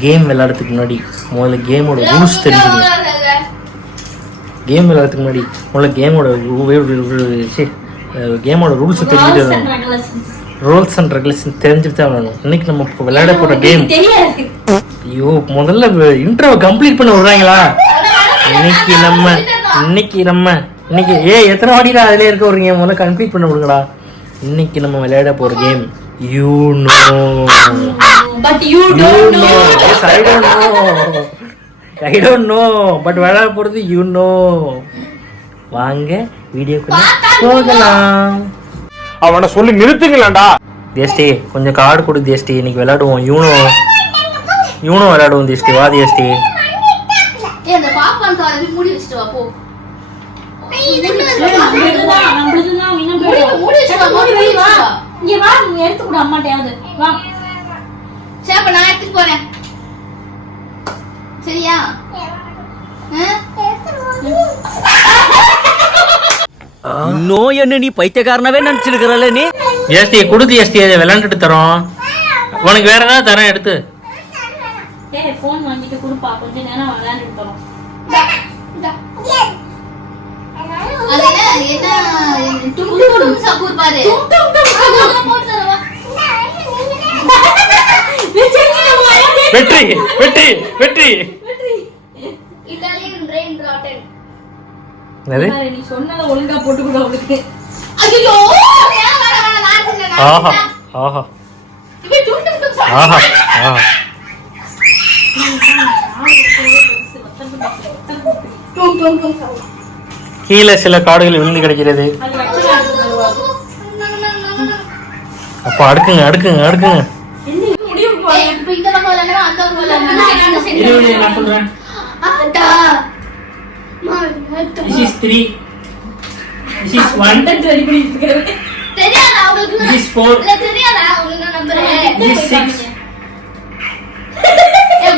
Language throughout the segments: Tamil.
கேம் விளையாடுறதுக்கு முன்னாடி முதல்ல கேமோட ரூல்ஸ் தெரிஞ்சுக்கணும். கேம் விளையாடுறதுக்கு முன்னாடி முதல்ல கேமோட ரூல்ஸ் தெரிஞ்சுட்டு ரூல்ஸ் அண்ட் ரெகுலேஷன் தெரிஞ்சுட்டு தான் விளையாடணும். இன்னைக்கு நம்ம இப்போ விளையாட போகிற கேம், ஐயோ முதல்ல இன்ட்ரோவை கம்ப்ளீட் பண்ண விடுறாங்களா? இன்னைக்கு எத்தனை வாடிடா அதிலே இருக்க ஒரு கேம் முதல்ல கம்ப்ளீட் பண்ண விடுங்கடா. இன்னைக்கு நம்ம விளையாட போகிற game you know. But you don't know. Yes, I don't know. But விளையாட போறது you know. வாங்க வீடியோக்குள்ள போகலாம். அவனை சொல்லி நிறுத்துங்களேன்டா. தேஷ்டி கொஞ்சம் கார்டு கொடு தேஷ்டி, இன்னைக்கு விளையாடுவோம். யூனோ விளையாடுவோம் தேஷ்டி. வா தேஷ்டி. அந்த பாப்பான் காலை மூடி வச்சிட்டு வா போ. இங்க வா, நீ எடுத்து கொடு அம்மாட்டயாவது. வா சரி, அப்ப நான் எடுத்துட்டு போறேன். சரியா? இன்னும் என்ன நீ பைத்தியக்காரனாவே நினைச்சிருக்கிறல்ல நீ? ஜேஸ்டி கொடுத்து ஜேஸ்டி, அதை விளையாண்டுட்டு தரோம். உனக்கு வேற ஏதாவது தரேன் எடுத்து. ஏய் போன் வாங்கிட்டு கொடுப்பா, கொஞ்ச நேரம் விளையாண்டுட்டு தரோம். அது என்ன டும் டும் சபூர் பாரு. போட்டு தரவா. வெற்றி வெற்றி வெற்றி. Italian rain rotten. என்னது? நீ சொன்னத ஒழுங்கா போட்டு கொடு அவளுக்கு. ஐயோ வேணா நான் செஞ்சேன். ஆஹா ஆஹா இங்க டும் டும் டும் ஆஹா ஆஹா. டும் டும் டும். கீழே சில காடுகள் விழுந்து கிடைக்கிறது. அப்போ அடுக்குங்க அடுக்குங்க அடுக்குங்க. இப்ப இந்த பக்கம் வரலனா அந்த பக்கம் வரலனா இருங்க நான் சொல்றேன். ஆடா This is 3. This is 1. Ready பண்ணிட்டு இருக்கேன். தெரியாதா உங்களுக்கு? This is 4. இல்ல தெரியாதா உங்களுக்கு நம்பர்? This is 6.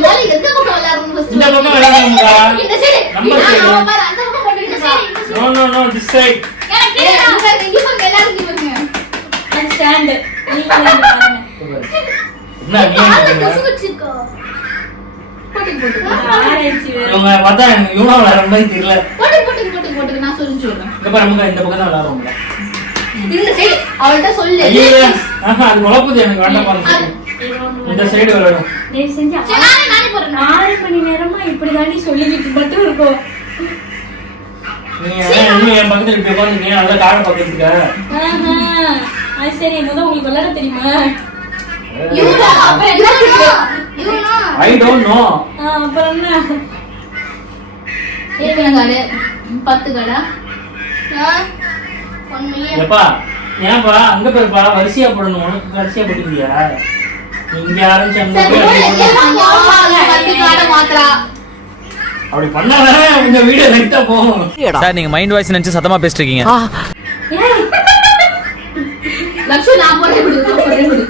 மோலி எந்த பக்கம் விளையாடுறோம் ஃபர்ஸ்ட்? இந்த பக்கம் விளையாடுறோம்டா. இந்த சைடு. Number side. நான் பாரு அந்த பக்கம் போட்டு இந்த சைடு. No this side. எனக்கு தெரியாது. இங்க பக்கம் விளையாடுங்க பாருங்க. அந்த ஸ்டாண்ட். நீங்க பாருங்க. என்ன நீங்க கொசு வச்சிருக்கோ. போட்டு ஆரஞ்சு வேற. உங்க பார்த்தா எனக்கு யூனோ விளையாடுற மாதிரி தெரியல. போட்டு நான் சொல்றேன். இந்த பாருங்க இந்த பக்கம் தான் விளையாடுறோம்ல. இந்த சைடு அவள்ட்ட சொல்லு. ஐயோ ஆஹா அது குழப்பது எனக்கு வேண்டாம் பாருங்க. இந்த சைடு விளையாடும். நீ செஞ்சா நானே போறேன். 6 மணி நேரமா இப்படி தாண்டி சொல்லிக்கிட்டு மட்டும் இருக்கோம். நீங்க என் பக்கத்துல இப்படி உட்கார்ந்தீங்க, நல்லா காரை பக்கத்துக்க. அது சரி, முதல்ல உங்களுக்கு விளையாட தெரியுமா? யூனோ அப்புறம் என்ன யூனோ? I don't know. அப்புறம் என்ன? ஏங்க காடு 10 கடா. 1 மில்லியன். எப்பா ஏன்பா அங்க போய்ப்பா வரிசையா போடணும். உனக்கு வரிசையா போட்டுக்கிறியா? இங்க ஆரம்பிச்சு அங்க போய் 10 கடை மாத்ரா. அப்படி பண்ணாதானே இந்த வீடியோ லெக்ட்டா போகும். சார் நீங்க மைண்ட் வாய்ஸ் நினைச்சு சத்தமா பேசிட்டு இருக்கீங்க. லட்சம் நான் போறேன் விடு.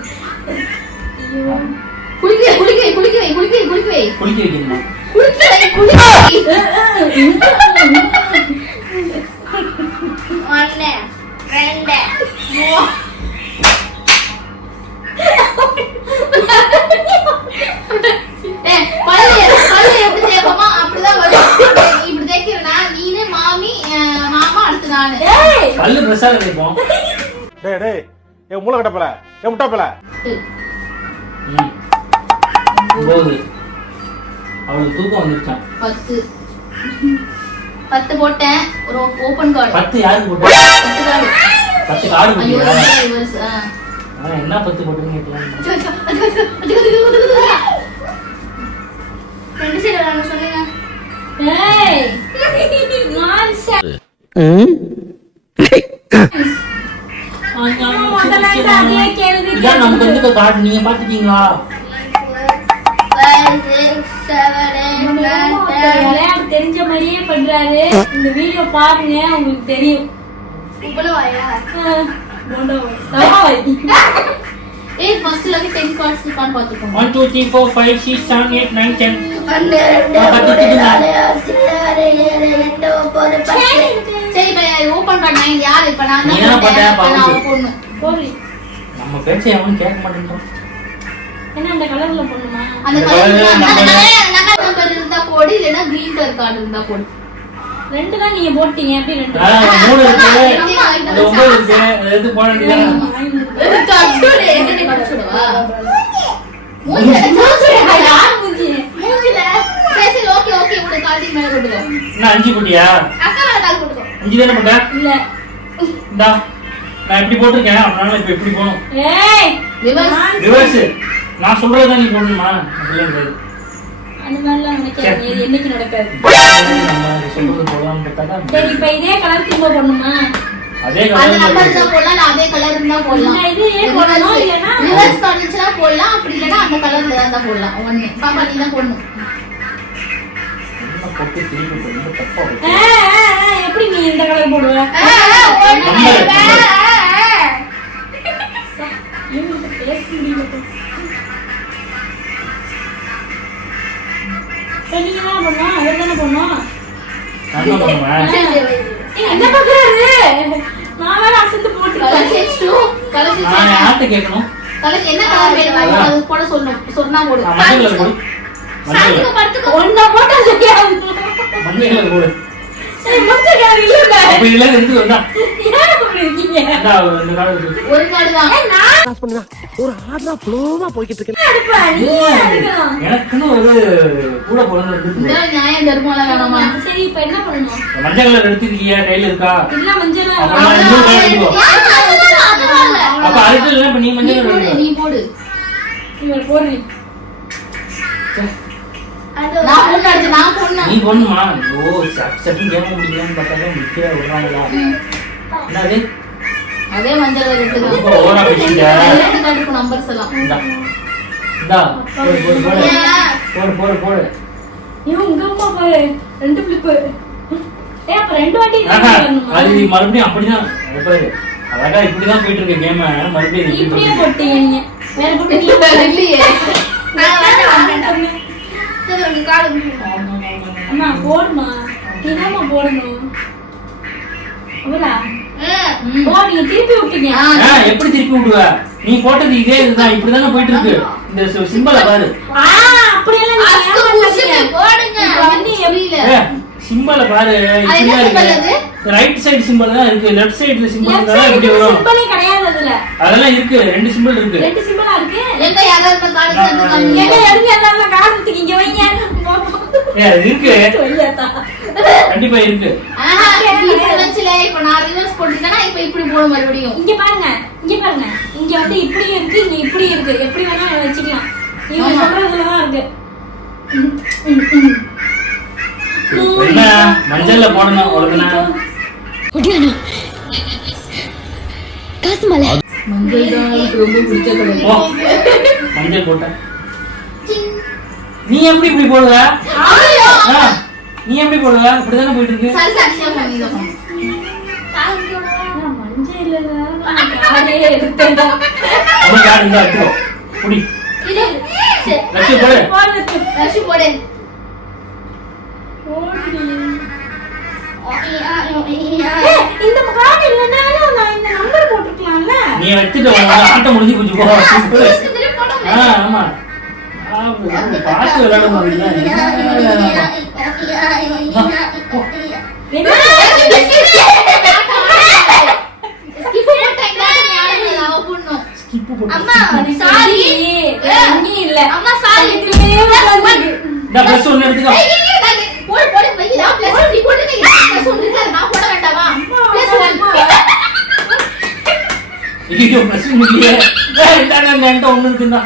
குளிக்க வை. குளிக்க வைக்கணுமா? குளிக்க ஒண்ணே 2 பல்லு எப்படி தேய்ப்போமா அப்படிதான் வரும். இப்படி தேய்க்கிறனா நீனு மாமா அடுத்து நானு. பல்லு பிரஷா தேய்ப்போம். டேய் ஏ மூளை கடப்பல ஏ முட்டாப்பல. போகுது. அவளுக்கு தூக்கம் வந்துருச்சான். 10 போட்டேன். ஒரு ஓபன் கார்டு. 10 யாருக்கு போட்டா? 10 கார்டு. 10 கார்டு போட்டீங்களா? என்ன 10 போட்டீங்க கேட்கலாம். ரெண்டு சைடு நான் சொன்னேங்க. ஏய் நான்சென்ஸ். இதான் நமக்கு வந்து கார்டு நீங்க பாத்துட்டீங்களா? தெரிஞ்ச மாதிரியே பண்றாரு. இந்த வீடியோ பாருங்க உங்களுக்கு தெரியும். ஏய் ஃபர்ஸ்ட்ல 10 கார்ட்ஸ் இருக்கான்னு பாத்துக்கோங்க. 1 2 3 4 5 6 7 8 9 10. சரி பையா ஓபன் பண்ணா யார் இப்ப நான் தான் போடணும். போறி நம்ம பேச்சை அவன் கேட்க மாட்டேன்றான். என்ன அந்த கலர்ல போடணுமா? அந்த இந்த கலர் colour நம்பர் இருந்தா போடு, இல்லனா கிரீன் கலர் கார்டு இருந்தா போடு. ரெண்டு தான் நீங்க போட்டீங்க. எப்படி ரெண்டு? 3 இருக்கு. அந்த 9 இருக்கு. அது எடுத்து போட வேண்டியதா? கட்சுடே என்னடி கட்சுடவா? மூஞ்சில யார் மூஞ்சி? மூஞ்சில. சரி ஓகே ஓகே உங்க கால்டி மேல போடுங்க. நான் 5 போட்டியா? அக்கா மேல கால் போடுங்க. 5 தானே போட்ட? இல்ல. இந்தா நான் இப்படி போட்டிருக்கேன். அதனால இப்ப எப்படி போணும்? ஏய் ரிவர்ஸ். நான் சொல்றது தான் நீ போடணுமா? அப்படிலாம் கிடையாது. அந்த மாதிரிலாம் நினைக்காதீங்க. இது என்னைக்கு நடக்காது. நம்ம சொல்றது போடலாம்னு பார்த்தாக்கா சரி இப்போ இதே கலர் திரும்ப போடணுமா? அதே அந்த கலர் நம்பர் தான் போடலாம், நான் அதே கலர் இருந்தா போடலாம். இது ஏன் போடணும் இல்லனா ரிவர்ஸ் பண்ணிச்சா போடலாம், அப்படி இல்லனா அந்த கலர்ல தான் போடலாம். ஒண்ணு பாப்பா நீ தான் போடணும். என்ன போட்டு திருப்பி போடுறது தப்பா இருக்கு. எப்படி நீ இந்த கலர் போடுவ? இவங்க பேச முடியல. சரி நீங்க தான் பண்ணணும், அவர் தானே பண்ணணும். நான் என்ன பண்ணுவேன்? என்ன பண்றாரு? நான் வேற அசந்து போட்டுட்டேன். நான் யார்கிட்ட கேட்கணும்? கலர் என்ன கலர் வேணும் அது போட சொல்லணும். சொன்னா போடு. மஞ்சள் கலர் போடு. மஞ்சள் கலர். ஒண்ணா போட்டா சரியா? மஞ்சள் கலர் போடு. ஏய் மஞ்சள் கலர் இல்லங்க. அப்ப இல்ல எடுத்து வந்தா. ஏன் அப்படி இருக்கீங்க? இந்த கலர் இருக்கு. ஒரு கார்டு தான். நான் பாஸ் பண்ணுடா. ஒரு ஆர்டரா ஃப்ளோவா போயிட்டு இருக்கு. அடுப்பா நீ எடுக்கணும். எனக்குன்னு ஒரு கூட பொண்ணு இருக்கு. இந்த நியாயம் தர்மம்லாம் வேணாமா? சரி இப்போ என்ன பண்ணணும்? மஞ்சள் கலர் எடுத்துக்கியா? கையில இருக்கா? இல்ல மஞ்சள் அப்ப நான் இன்னொரு கலர் எடுத்துக்கோ. அப்ப அடுத்து இல்ல இப்ப நீ மஞ்சள் கலர் எடுத்துக்கோ. நீ போடு. இவர் போடு. நான் பொண்ணு நான் பொண்ணு. நீ பொண்ணுமா? ஓ சட்டு கேம் முடிக்கலாம்னு பார்த்தாலே முக்கிய விடுறாங்களா? என்னது? அதே மஞ்சள் கலர் எடுத்துக்கோ. ரொம்ப ஓவரா பேசிட்ட. ரெண்டு கார்டுக்கு நம்பர்ஸ் எல்லாம். இந்தா. இந்தா. போடு போடு போடு. போடு போடு போடு. இவன் உங்க அம்மா பாரு ரெண்டு ஃபிளிப். ஏய் அப்ப ரெண்டு வாட்டி ஆஹா, வரணுமா? அது மறுபடியும் அப்படிதான். அது பாரு. அழகா இப்படிதான் போயிட்டு இருக்கு கேம். மறுபடியும் repeat இப்படியே பண்ணுது. போட்டீங்க நீங்க. வேற போட்டீங்களா? இல்லையே. நான் வரேன். சரி கால் அம்மா போடுமா. நீதாம்மா போடணும். அவரா? ஓ நீங்க திருப்பி விட்டீங்க. எப்படி திருப்பி விடுவ? நீ போட்டது இதே இதுதான். இப்படிதானே போயிட்டு இருக்கு. இந்த சிம்பலை பாரு. அப்படி எல்லாம் நீங்க போடுங்க. வந்து எரியல. சிம்பலை பாரு. இப்படிதான் இருக்கு. ரைட் சைடு சிம்பல் தான் இருக்கு. லெஃப்ட் சைடுல சிம்பல் தான் இப்படி வரும். சிம்பலே கிடையாது அதுல. அதெல்லாம் இருக்கு. ரெண்டு சிம்பல் இருக்கு. ரெண்டு சிம்பலா இருக்கு. எங்க யாராவது கார்டு தந்துங்க. எங்க எடுங்க எல்லாரும் கார்டு தூக்கி இங்க வைங்க. இருக்கு. கண்டிப்பா இருக்கு. இப்ப வெச்சல இப்ப நான் ரிவர்ஸ் போட்டுட்டேனா இப்ப இப்படி போடு மறுபடியும். இங்க பாருங்க. இங்க பாருங்க. இங்க வந்து இப்படி இருக்கு, இங்க இப்படி இருக்கு. எப்படி வேணா வெச்சுக்கலாம். இவங்க சொல்றதுல தான் இருக்கு. என்ன மஞ்சள்ல போடணும் ஒழுங்கா. காசு மலை. மஞ்சள் தான் எனக்கு ரொம்ப பிடிச்ச கலர். மஞ்சள் போட்ட. நீ எப்படி இப்படி போடுவ? நீ எப்படி போடுவ? இப்படிதானே போயிட்டு இருக்கு. சரி சாட்சியா பண்ணிடுங்க. மஞ்சள் இல்ல நான் காரே எடுத்தேன். நம்ம கார்டு இருந்தா எடுத்துக்கோ. புடி. இது லட்சி போடு. லட்சி போடு. இந்த கார்டு இல்லனாலும் நான் இந்த நம்பர் போட்டுக்கலாம்ல. நீ வச்சிட்டு ஆட்டம் முடிஞ்சு போச்சு போ. ஆமா. பாத்து விளையாட முடியல. அம்மா சாரி இல்ல அம்மா சாரி இந்த ப்ளஸ் 1 எடுத்துக்கோ. போடு போடு வைடா ப்ளஸ் 1 நீ போடுங்க. ப்ளஸ் 1 இருக்கு நான் போட வேண்டாமா? ப்ளஸ் 1 ஐயோ ப்ளஸ் 1 இல்லையே. இந்தாங்க என்கிட்ட ஒண்ணு இருக்குடா.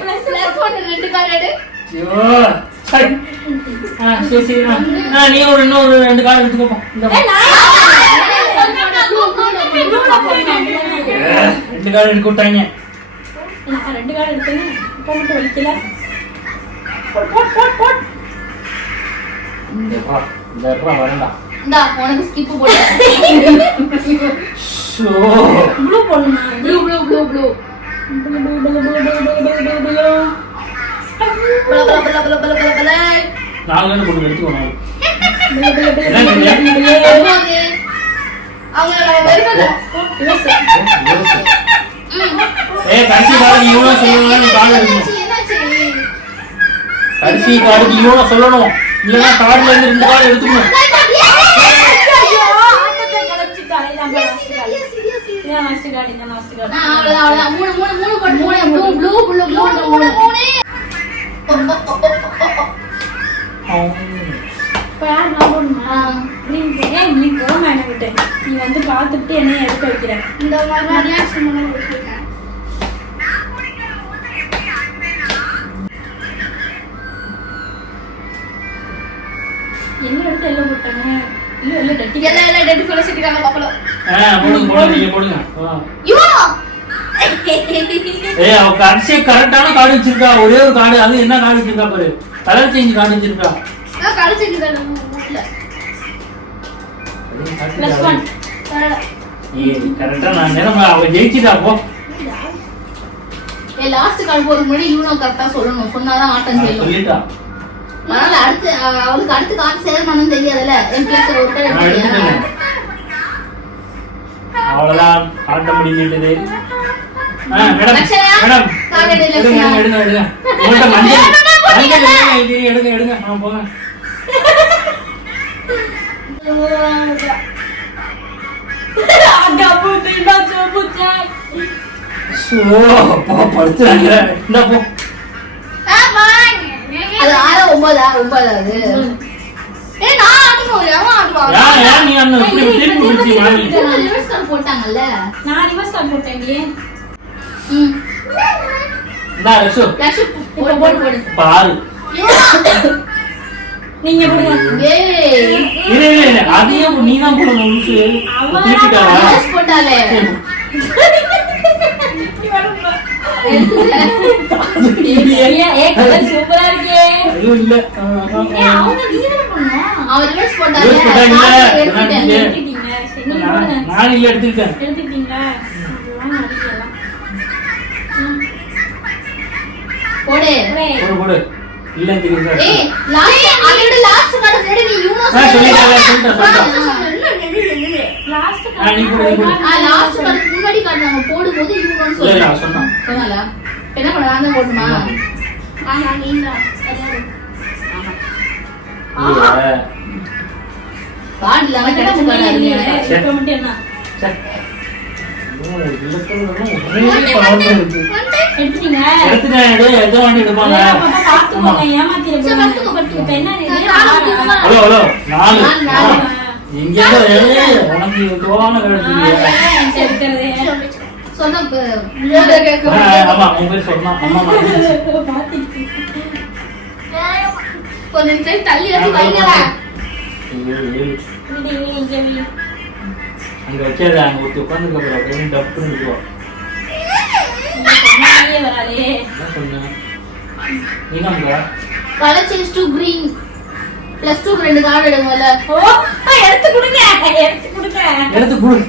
ப்ளஸ் 1 ரெண்டு கார்டு எடு. ஐயோ சரி. சரி சரி. நீ ஒரு இன்னொரு ரெண்டு கார்டு எடுத்துக்கோ. இந்த ரெண்டு கார்டு எடுக்க விட்டாங்க. நான் ரெண்டு கார்டு எடுத்தேன். இப்போ மட்டும் வலிக்கல. Boat boat boat. இந்த வரண்டா. இந்தா உனக்கு ஸ்கிப் போடு. சோ ப்ளூ போடுமா? Blue blue blue blue. பல பல பல பல பல பல பல. நாலு கார்டு போட்டு எடுத்துக்கோ. நாலு. அவங்க வருவாங்க. ஏய் கடைசி கார்டு இவனோ சொல்லணும் கார்டு எடுக்கணும் கடைசி கார்டு இவனோ சொல்லணும் இல்லனா கார்டுல இருந்து 2 கார்டு எடுத்துக்கணும் நீ வந்து பாத்துட்டு என்ன எடுக்க வைக்கிற இந்த என்ன எடுத்து எல்லாம் போட்டாங்க இல்ல டட்டி எல்லாம் டட்டி சொல்ல சிட்டிக்காங்க பாப்பலாம் போடுங்க நீங்க போடுங்க ஏய் அவ கடைசி கரெக்ட்டான கார்டு வச்சிருக்கா ஒரே ஒரு கார்டு அது என்ன கார்டு வச்சிருக்கா பாரு கலர் சேஞ்ச் கார்டு வச்சிருக்கா கார்டு சேஞ்ச் இல்ல +1 ஏய் கரெக்ட்டா நான் நேரமா அவ ஜெயிச்சிட்டா போ ஏ லாஸ்ட் கார்டு போற முன்னாடி யூனோ கரெக்ட்டா சொல்லணும் சொன்னாதான் ஆட்டம் செய்யும் சொல்லிட்டா அதனால அடுத்து அவளுக்கு அடுத்து கார்டு சேரணும்னு தெரியாதுல M+ ஒரு கார்டு எடுத்துறியா அவ்வளவுதான் ஆட்ட முடிஞ்சிட்டது மேடம் மேடம் எடுங்க உங்கள்ட்ட மஞ்சள் எடுங்க போங்க படுத்துறாங்க இந்த போ அது 6 9 அது ஏ நான் ஆடுறோம் எவன் ஆடுவான் ஏன் நீ அண்ணா இப்படி திருப்பி பிடிச்சி வாங்கி ரிவர்ஸ் கார்டு போட்டாங்கல்ல நான் ரிவர்ஸ் கார்டு போட்டேன்டி டா லக்ஷு போடு பாரு நீங்க போடுங்க ஏய் இல்ல அதையே நீ தான் போடணும் லூசு திருப்பிட்டா ரிவர்ஸ் போட்டாலே ஏய் கலர் சூப்பரா இருக்கே ஐயோ இல்ல அவங்க நீங்க பண்ணனும் அவ ரிவர்ஸ் போட்டாலே நான் இல்ல எடுத்துட்டேன் எடுத்துட்டீங்களா போடு போடு இல்ல தெரியுதா ஏய் லாஸ்ட் அதோட லாஸ்ட் கார்டு ரெடி நீ யூனோ சொல்லிட்டேன் லாஸ்ட் கார்டு லாஸ்ட் கார்டு முன்னாடி கார்டு நம்ம போடும்போது யூனோன்னு சொல்ல சொன்னா என்ன பண்ண நான் போடுமா நீங்க கார்டு இல்லாம கிடைச்சு கார்டு இப்ப மட்டும் என்ன கொஞ்சம் தள்ளி வச்சு வைங்களா அங்க வச்சது அங்க ஒருத்தி உட்காந்துருக்க போற அப்படின்னு டப்புன்னு இருக்குவா என்ன சொன்ன நீ நம்ம கலர் சேஞ்ச் டு green +2 ரெண்டு கார்டு எடுங்கல ஓ எடுத்து கொடுங்க எடுத்து கொடு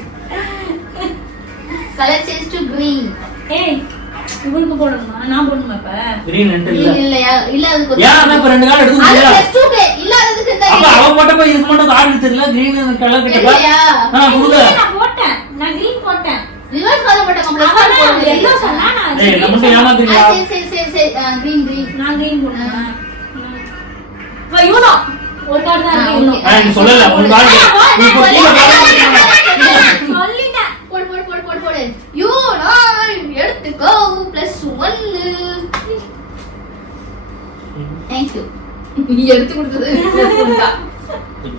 கலர் சேஞ்ச் டு green ஏய் உங்களுக்கு போடணுமா நான் போடணுமா இப்ப green என்கிட்ட இல்ல இல்லையா இல்ல அதுக்கு ஏன் நான் இப்ப ரெண்டு கார்டு எடுத்து அது +2 இல்ல அதுக்கு இந்த அப்ப அவ போட்ட போய் இதுக்கு மட்டும் கார்டு தெரியல green கலர் கிட்டப்பா நான் கொடுங்க நான் போட்டேன் நான் green போட்டேன் ரிவர்ஸ் கார்டு போட்டேன் +1 போடுங்க எல்லோ சொன்னா நான் ஏய் நம்ம ஏமாத்துறீங்களா சரி green நான் green போடுறேன் வா யூனோ ஒரு கார்டு தான் இருக்கு நீ சொல்லல ஒரு கார்டு நீ சொல்லிட்டேன் போடு யூனோ எடுத்துக்கோ +1 Thank you நீ எடுத்து கொடுத்தது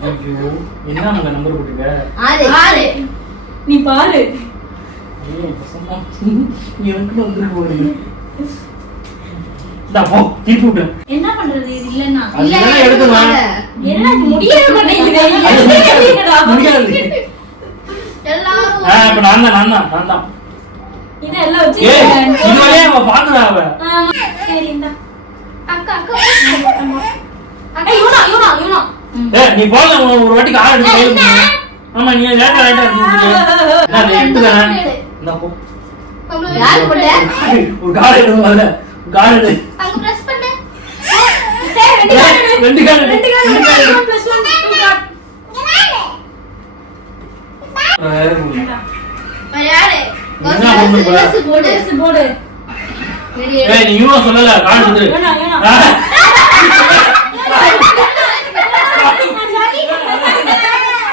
ஐயோ என்ன நம்ம நம்பர் போட்டுக்க 6 நீ பாரு ஏய் பசமா எனக்கு வந்து போறீங்க டா போ திருப்பி விடு என்ன பண்றது இது இல்லன்னா இல்ல எடுத்துமா என்ன முடியவே மாட்டேங்குது முடியாது எல்லாரும் இப்ப நான் தான் இதெல்லாம் வச்சு ஏய் இதுவரையே அவ பாக்குறா அவ சரி இந்த அக்கா யூனோ ஏய் நீ போல ஒரு வாட்டி கார் எடுத்து ஆமா நீ லேட்டா எடுத்து நான் எடுத்துறேன் நான் போ யார் போட்ட ஒரு கார் எடுத்து வரல கார் எடு அங்க பிரஸ் பண்ணு ரெண்டு கார் +1 2 கார்டு யாரு போடு. ஏய் நீ யூனோ சொல்லல கார்டு குடு. வேணாம்.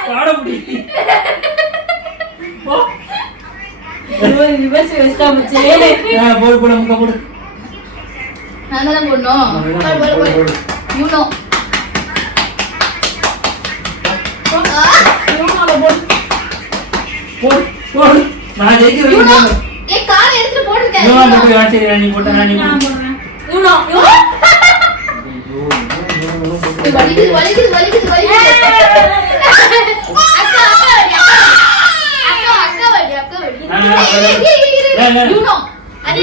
கார்டு குடி. Reverse Vesta மச்சே. போடு முக்க போடு. நான் தான் போடணும். போடு. யூனோ. போடு. நான் ஜெயிக்கிறேன். யூனோ. ஏய் கார் எடுத்து போடுங்க. யூனோ போடு ஆச்சே நீ போட்ட நான் போடுறேன். யூனோ. வலிக்குது. அக்கா வலி. யூனோ. அடி.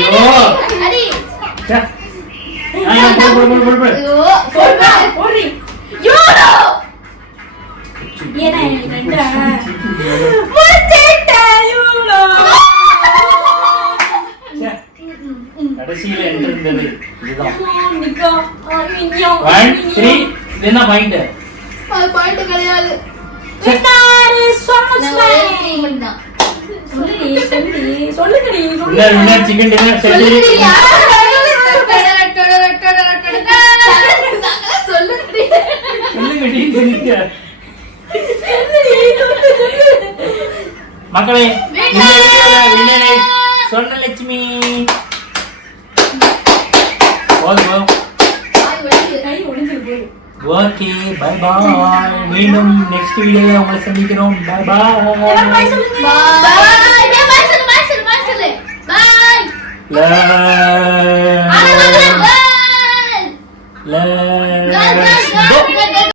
போடு. யூனோ. ஏனா ரெண்டா. முடிச்சிட்ட யூனோ. கடைசியில என்ட்ரு இருந்தது இதுதான். நிக்கோ. மினியோ. 1 3 என்ன பாயிண்ட்? அது பாயிண்ட் கிடையாது. வின்னார் சோமஸ்மன் தான். சொல்லுடி. Winner chicken dinner set. மக்களே இந்த வீடியோல வின்னரை சொர்ணலட்சுமி. போதும். Okay bye bye. மீண்டும் நெக்ஸ்ட் வீடியோல உங்களை சந்திக்கிறோம். Bye bye. பாய் சொல்லு. பாய் சொல்லு. பாய்.